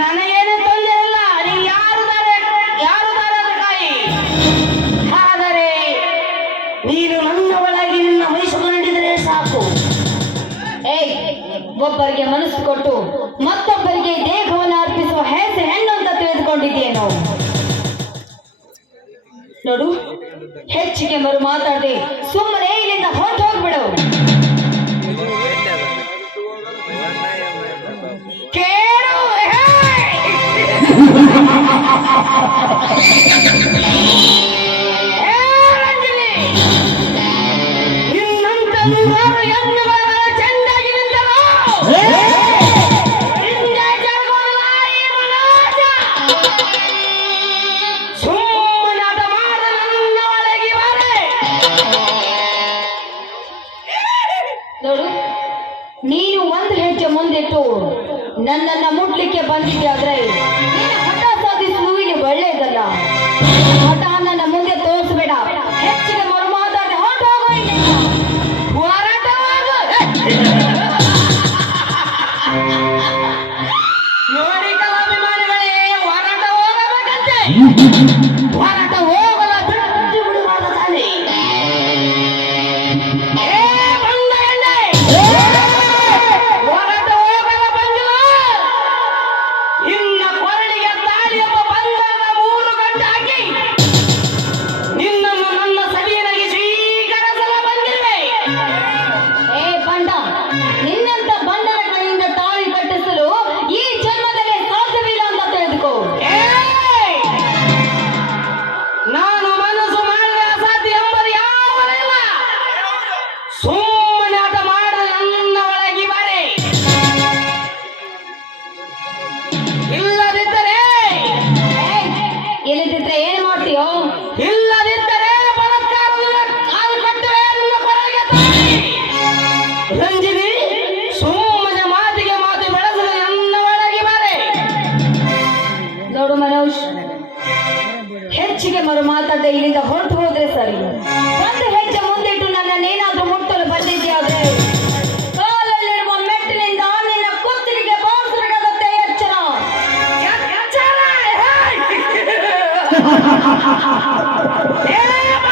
ನನಗೇನು ತೊಂದರೆ ಇಲ್ಲ. ನೀವು ಯಾರು ಯಾರು ತಾಯಿ ಆದರೆ ನೀನು ನನ್ನ ಒಳಗೆ ನಿನ್ನ ವಹಿಸಿಕೊಂಡಿದ್ರೆ ಸಾಕು. ಏಯ್, ಒಬ್ಬರಿಗೆ ಮನಸ್ಸು ಕೊಟ್ಟು ಮತ್ತೊಬ್ಬರಿಗೆ ದೇಹವನ್ನು ಅರ್ಪಿಸುವ ಹೆಸರು ಹೆಣ್ಣು ಅಂತ ತಿಳಿದುಕೊಂಡಿದ್ದೇನು ನೋಡು, ಹೆಚ್ಚಿಗೆ ಮರು ಮಾತಾಡದೆ ಸುಮ್ಮನೆ ಇಲ್ಲಿಂದ ಹೊರಟು ಹೋಗ್ಬಿಡು ಇನ್ನಂತ thank you. ತಂದೆ ಇಲ್ಲಿಂದ ಹೊರಟು ಹೋದ್ರೆ ಸರಿ. ಒಂದು ಹೆಜ್ಜೆ ಮುಂದಿಟ್ಟು ನನ್ನನ್ನೇನಾದ್ರೂ ಮುಟ್ಟಲು ಬಂದಿದ್ಯಾದ್ರೆ ಕಾಲಲ್ಲಿರುವ ಮೆಟ್ಟಿನಿಂದ ನಿನ್ನ ಕುತ್ತಿಗೆ ಬಾಸರಗತ್ತೆ ಎಚ್ಚರ. ಎಚ್ಚರ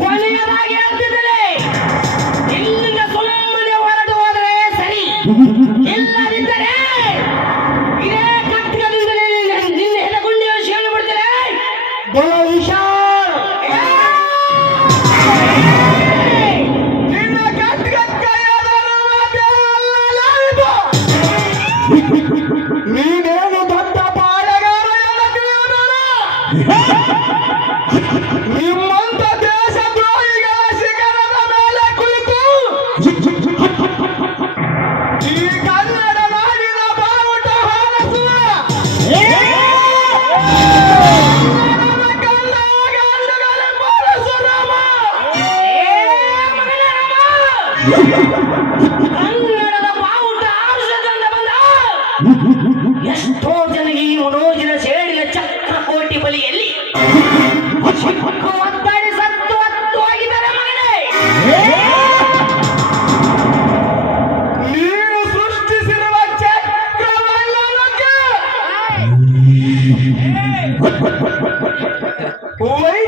ಕೊನೆಯದಾಗಿ ಹೇಳ್ತಿದ್ದೇನೆ ಇಲ್ಲಿಂದ ಸುಮ್ಮನೆ ಹೊರಟು ಹೋದರೆ ಸರಿ ಇಲ್ಲದಿದ್ದರೆ ಇದೇ ನಿಮ್ಮಂತ ದೇಶದ್ರೋಹಿಗಳ ಶಿಖರದ ಮೇಲೆ ಕುಳಿತು ಈ ಕನ್ನಡ ನಾಡಿನ ಬಾವುಟ ಹಾರಿಸುವ ಪರಶುರಾಮ Oi?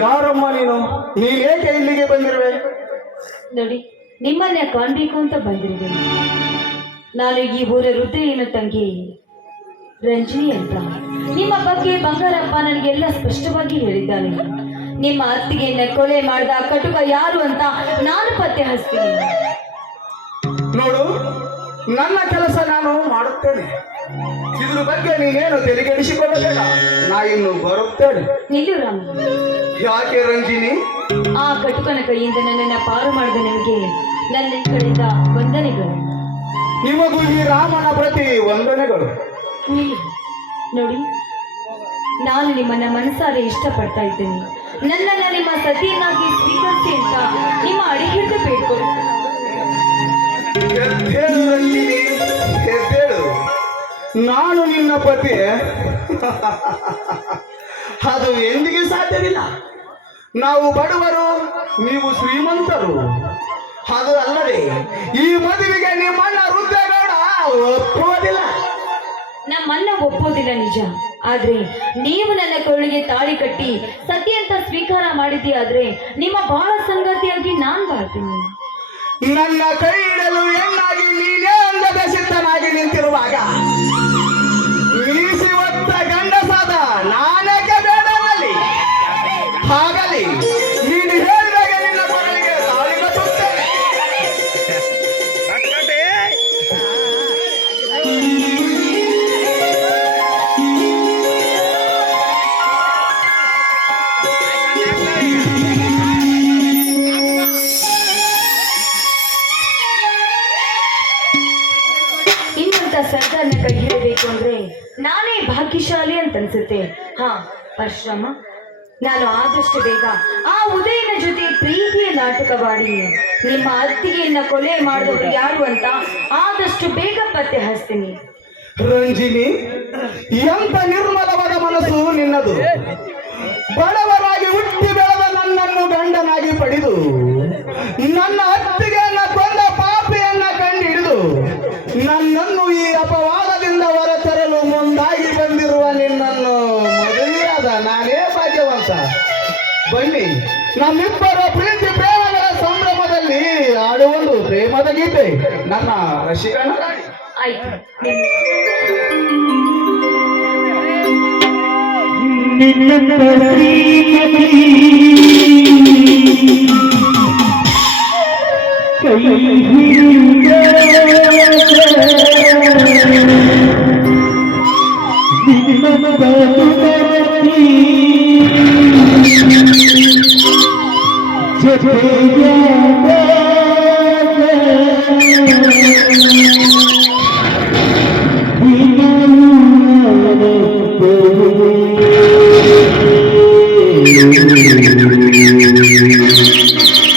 ಯಾರಮ್ಮ ನೀನು? ನೀನೇಕೆ ಇಲ್ಲಿಗೆ ಬಂದಿರುವೆ? ನೋಡಿ ನಿಮ್ಮನ್ನೇ ಕಾಣಬೇಕು ಅಂತ ಬಂದಿರುವೆ ನಾನು ಈ ಊರ ಹೃದಯನ ತಂಗಿ ರಂಜಿನಿ ಅಂತ. ನಿಮ್ಮ ಬಗ್ಗೆ ಬಂಗಾರಪ್ಪ ನನಗೆಲ್ಲ ಸ್ಪಷ್ಟವಾಗಿ ಹೇಳಿದ್ದಾನೆ. ನಿಮ್ಮ ಅತ್ತಿಗೆಯನ್ನ ಕೊಲೆ ಮಾಡಿದ ಕಟುಕ ಯಾರು ಅಂತ ನಾನು ಪತ್ತೆ ಹಚ್ತೀನಿ. ನೋಡು ನನ್ನ ಕೆಲಸ ನಾನು ಮಾಡುತ್ತೇನೆ. ಇದ್ರ ಬಗ್ಗೆ ನೀನೇನು ತೆರಿಗೆಡಿಸಿಕೊಳ್ಳಬೇಡ. ನಾ ಇನ್ನು ಬರುತ್ತೇನೆ. ನಿಲ್ಲು ರಾಮ. ಯಾಕೆ ರಂಜಿನಿ? ಆ ಕಟುಕನ ಕೈಯಿಂದ ನನ್ನನ್ನ ಪಾರು ಮಾಡಿದ ನಿಮಗೆ ನನ್ನ ಈ ಕಡೆಯಿಂದ ವಂದನೆಗಳು. ನಿಮಗೂ ಈ ರಾಮನ ಪ್ರತಿ ವಂದನೆಗಳು. ನಿಲ್ಲಿ. ನೋಡಿ ನಾನು ನಿಮ್ಮನ್ನ ಮನಸಾರೆ ಇಷ್ಟಪಡ್ತಾ ಇದ್ದೇನೆ. ನನ್ನನ್ನ ನಿಮ್ಮ ಸತಿಯನ್ನಾಗಿ ಸ್ವೀಕರಿಸಿ ಅಂತ ನಿಮ್ಮ ಅಡಿಗೆ ಬೇಡ್ಕೊಳ್ಳಿ ನಾನು ನಿನ್ನ ಪತಿ. ಅದು ಎಂದಿಗೆ ಸಾಧ್ಯವಿಲ್ಲ. ನಾವು ಬಡವರು, ನೀವು ಶ್ರೀಮಂತರು. ಅದು ಅಲ್ಲದೆ ಈ ಮದುವೆಗೆ ನಿಮ್ಮಣ್ಣ ರುದ್ರೇಗೌಡ ಒಪ್ಪುವುದಿಲ್ಲ. ನಮ್ಮನ್ನ ಒಪ್ಪೋದಿಲ್ಲ ನಿಜ. ಆದ್ರೆ ನೀವು ನನ್ನ ಕೊಳ್ಳಿಗೆ ತಾಳಿ ಕಟ್ಟಿ ಸತಿ ಅಂತ ಸ್ವೀಕಾರ ಮಾಡಿದ್ದೀ ಆದ್ರೆ ನಿಮ್ಮ ಬಾಳ ಸಂಗತಿಯಾಗಿ ನಾನ್ ಬಾಳ್ತೀನಿ. ನನ್ನ ಕೈ ಹಿಡಲು ನೀನೇ ಅಂದದ ಸಿದ್ಧನಾಗಿ ನಿಂತಿರುವಾಗ ಮೀಸಿ ಕೈ ಹಿಡಬೇಕು ಅಂದ್ರೆ ನಾನೇ ಭಾಗ್ಯಶಾಲಿ ಅಂತ ಅನ್ಸುತ್ತೆ ಹಾ, ಪರಶುರಾಮ, ನಾನು ಆದಷ್ಟು ಬೇಗ ಆ ಉದಯನ ಜೊತೆ ಪ್ರೀತಿಯ ನಾಟಕವಾಡಿ ನಿಮ್ಮ ಅತ್ತಿಗೆಯನ್ನ ಕೊಲೆ ಮಾಡಿದವರು ಯಾರು ಅಂತ ಆದಷ್ಟು ಬೇಗ ಪತ್ತೆ ಹಚ್ತೀನಿ ರಂಜಿನಿ ಎಂತ ನಿರ್ಮಲವಾದ ಮನಸ್ಸು ನಿನ್ನದು? ಬಡವರಾಗಿ ನನ್ನ ರಸಿಕನ ಕೈ ಜೊತೆಯ ನಿನ್ನ-